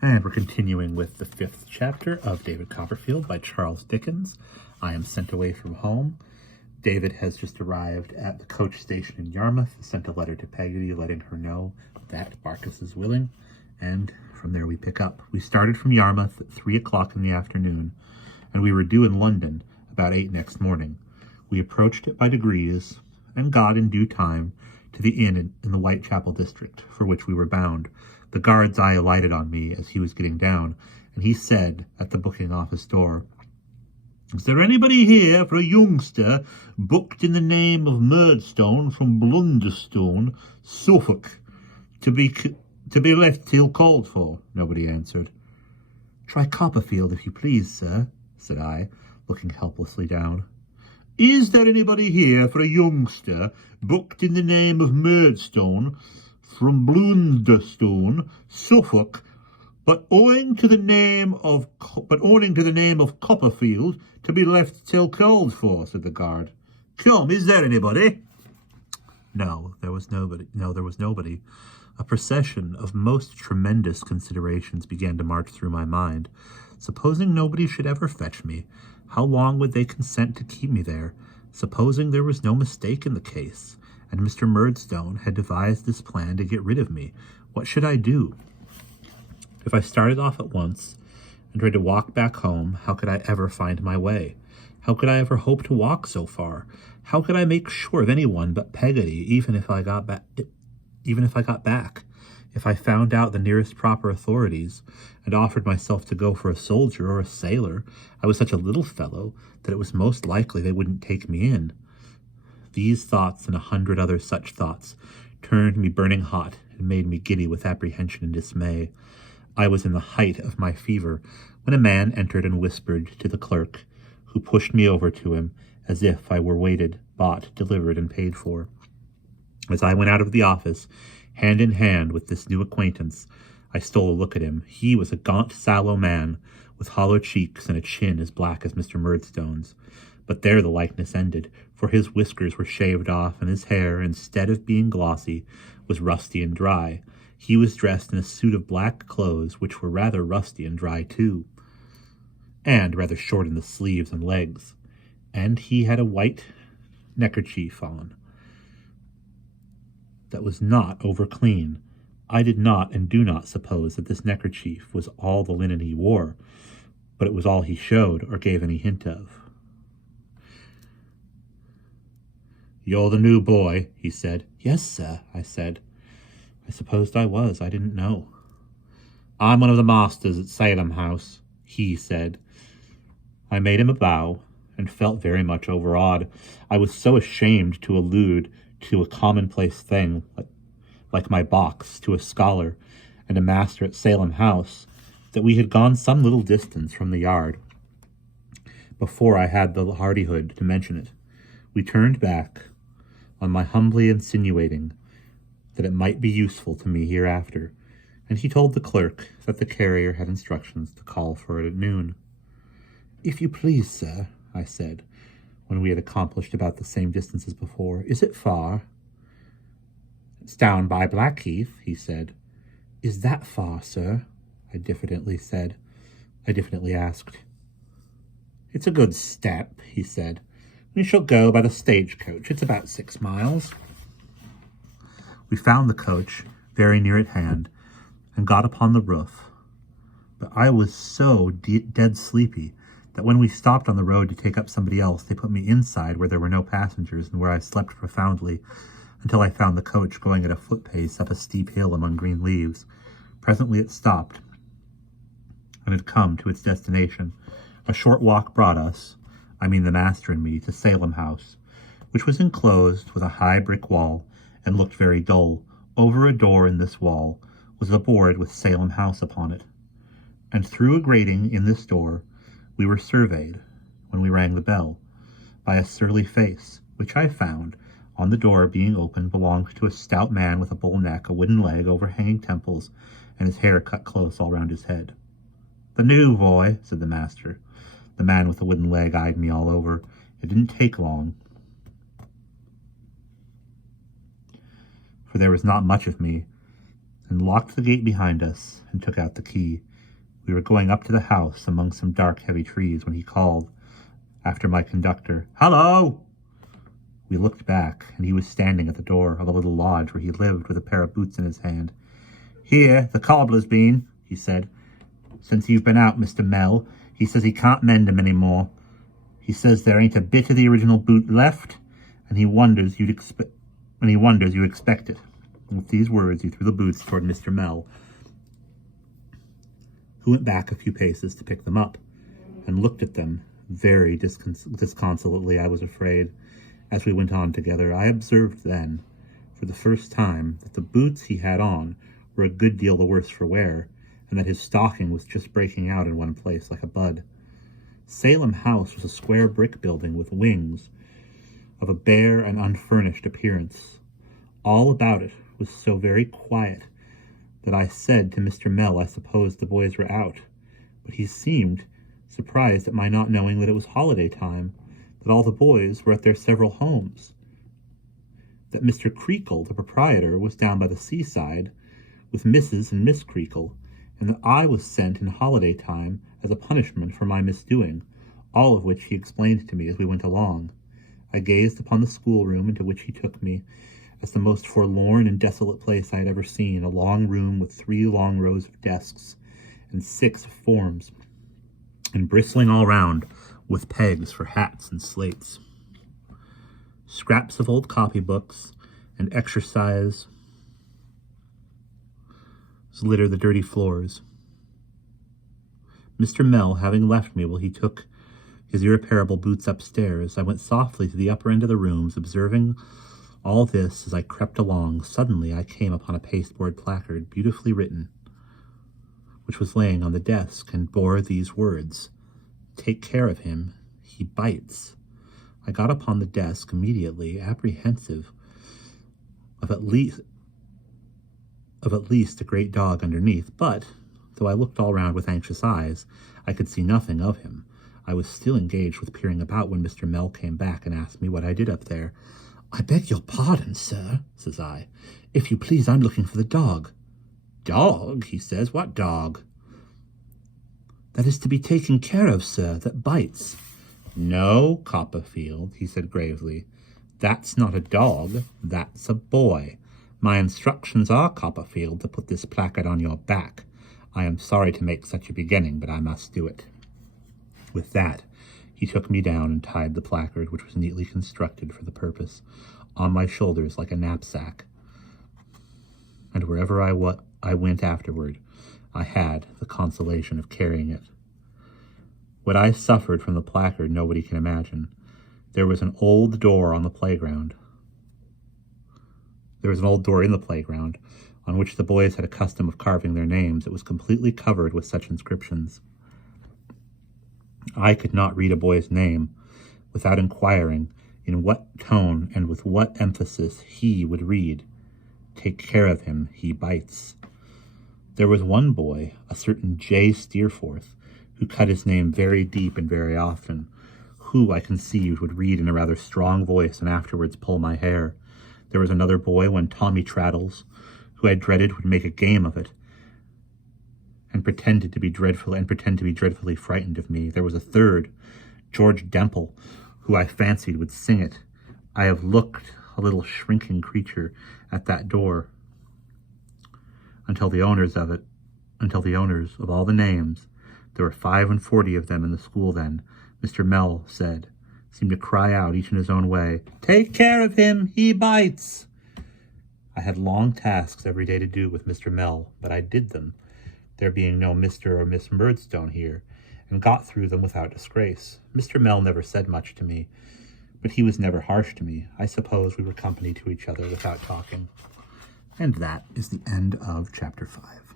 And we're continuing with the 5th chapter of David Copperfield by Charles Dickens. I am sent away from home. David has just arrived at the coach station in Yarmouth, sent a letter to Peggotty letting her know that Barkis is willing, and from there we pick up. We started from Yarmouth at 3 o'clock in the afternoon, and we were due in London about 8 next morning. We approached it by degrees, and got in due time to the inn in the Whitechapel district, for which we were bound. The guard's eye alighted on me as he was getting down, and he said at the booking office door, "Is there anybody here for a youngster booked in the name of Murdstone from Blunderstone, Suffolk, to be left till called for?" Nobody answered. "Try Copperfield, if you please, sir," said I, looking helplessly down. "Is there anybody here for a youngster booked in the name of Murdstone from Blunderstone, Suffolk, but owing to the name of Copperfield to be left till called for?" said the guard. "Come, is there anybody?" No, there was nobody. A procession of most tremendous considerations began to march through my mind. Supposing nobody should ever fetch me, how long would they consent to keep me there? Supposing there was no mistake in the case, and Mr. Murdstone had devised this plan to get rid of me, what should I do? If I started off at once and tried to walk back home, how could I ever find my way? How could I ever hope to walk so far? How could I make sure of anyone but Peggotty, even if I got back? If I found out the nearest proper authorities and offered myself to go for a soldier or a sailor, I was such a little fellow that it was most likely they wouldn't take me in. These thoughts and 100 other such thoughts turned me burning hot and made me giddy with apprehension and dismay. I was in the height of my fever when a man entered and whispered to the clerk, who pushed me over to him as if I were waited, bought, delivered, and paid for. As I went out of the office, hand in hand with this new acquaintance, I stole a look at him. He was a gaunt, sallow man, with hollow cheeks and a chin as black as Mr. Murdstone's. But there the likeness ended, for his whiskers were shaved off, and his hair, instead of being glossy, was rusty and dry. He was dressed in a suit of black clothes, which were rather rusty and dry too, and rather short in the sleeves and legs. And he had a white neckerchief on that was not over clean. I did not and do not suppose that this neckerchief was all the linen he wore, but it was all he showed or gave any hint of. "You're the new boy," he said. "Yes, sir," I said. I supposed I was. I didn't know. "I'm one of the masters at Salem House," he said. I made him a bow and felt very much overawed. I was so ashamed to allude to a commonplace thing like my box to a scholar and a master at Salem House that we had gone some little distance from the yard before I had the hardihood to mention it. We turned back on my humbly insinuating that it might be useful to me hereafter, and he told the clerk that the carrier had instructions to call for it at noon. "If you please, sir," I said, when we had accomplished about the same distance as before. "Is it far?" "It's down by Blackheath," he said. "Is that far, sir?" I diffidently asked. "It's a good step," he said. "We shall go by the stagecoach. It's about 6 miles. We found the coach very near at hand and got upon the roof, but I was so dead sleepy that when we stopped on the road to take up somebody else, they put me inside where there were no passengers and where I slept profoundly until I found the coach going at a foot pace up a steep hill among green leaves. Presently it stopped and had come to its destination. A short walk brought us, I mean the master and me, to Salem House, which was enclosed with a high brick wall and looked very dull. Over a door in this wall was a board with Salem House upon it, and through a grating in this door we were surveyed, when we rang the bell, by a surly face, which I found, on the door being opened, belonged to a stout man with a bull neck, a wooden leg, overhanging temples, and his hair cut close all round his head. "The new boy," said the master. The man with the wooden leg eyed me all over. It didn't take long, for there was not much of me, and locked the gate behind us and took out the key. We were going up to the house among some dark, heavy trees when he called after my conductor, "Hello!" We looked back, and he was standing at the door of a little lodge where he lived with a pair of boots in his hand. "Here, the cobbler's been," he said. "Since you've been out, Mr. Mell. He says he can't mend 'em any more. He says there ain't a bit of the original boot left, and he wonders you'd expect it." With these words, he threw the boots toward Mr. Mell, who went back a few paces to pick them up, and looked at them very disconsolately, I was afraid. As we went on together, I observed then, for the first time, that the boots he had on were a good deal the worse for wear, and that his stocking was just breaking out in one place like a bud. Salem House was a square brick building with wings of a bare and unfurnished appearance. All about it was so very quiet that I said to Mr. Mell I supposed the boys were out, but he seemed surprised at my not knowing that it was holiday time, that all the boys were at their several homes, that Mr. Creakle, the proprietor, was down by the seaside with Mrs. and Miss Creakle, and that I was sent in holiday time as a punishment for my misdoing, all of which he explained to me as we went along. I gazed upon the schoolroom into which he took me as the most forlorn and desolate place I had ever seen, a long room with 3 long rows of desks and 6 forms, and bristling all round with pegs for hats and slates. Scraps of old copybooks and exercise litter the dirty floors. Mr. Mell having left me while he took his irreparable boots upstairs, I went softly to the upper end of the rooms, observing all this as I crept along. Suddenly I came upon a pasteboard placard, beautifully written, which was laying on the desk, and bore these words, "Take care of him, he bites." I got upon the desk immediately, apprehensive of at least a great dog underneath, but, though I looked all round with anxious eyes, I could see nothing of him. I was still engaged with peering about when Mr. Mell came back and asked me what I did up there. "I beg your pardon, sir," says I. "If you please, I'm looking for the dog." "Dog?" he says. "What dog?" "That is to be taken care of, sir, that bites." "No, Copperfield," he said gravely. "That's not a dog, that's a boy. My instructions are, Copperfield, to put this placard on your back. I am sorry to make such a beginning, but I must do it." With that, he took me down and tied the placard, which was neatly constructed for the purpose, on my shoulders like a knapsack. And wherever I went afterward, I had the consolation of carrying it. What I suffered from the placard nobody can imagine. There was an old door in the playground, on which the boys had a custom of carving their names. It was completely covered with such inscriptions. I could not read a boy's name without inquiring in what tone and with what emphasis he would read, "Take care of him, he bites." There was one boy, a certain J. Steerforth, who cut his name very deep and very often, who, I conceived, would read in a rather strong voice and afterwards pull my hair. There was another boy, one Tommy Traddles, who I dreaded would make a game of it, and pretend to be dreadfully frightened of me. There was a third, George Demple, who I fancied would sing it. I have looked, a little shrinking creature, at that door, until the owners of all the names, there were 45 of them in the school then, Mr. Mell said, seemed to cry out, each in his own way, "Take care of him, he bites." I had long tasks every day to do with Mr. Mell, but I did them, there being no Mr. or Miss Murdstone here, and got through them without disgrace. Mr. Mell never said much to me, but he was never harsh to me. I suppose we were company to each other without talking. And that is the end of chapter 5.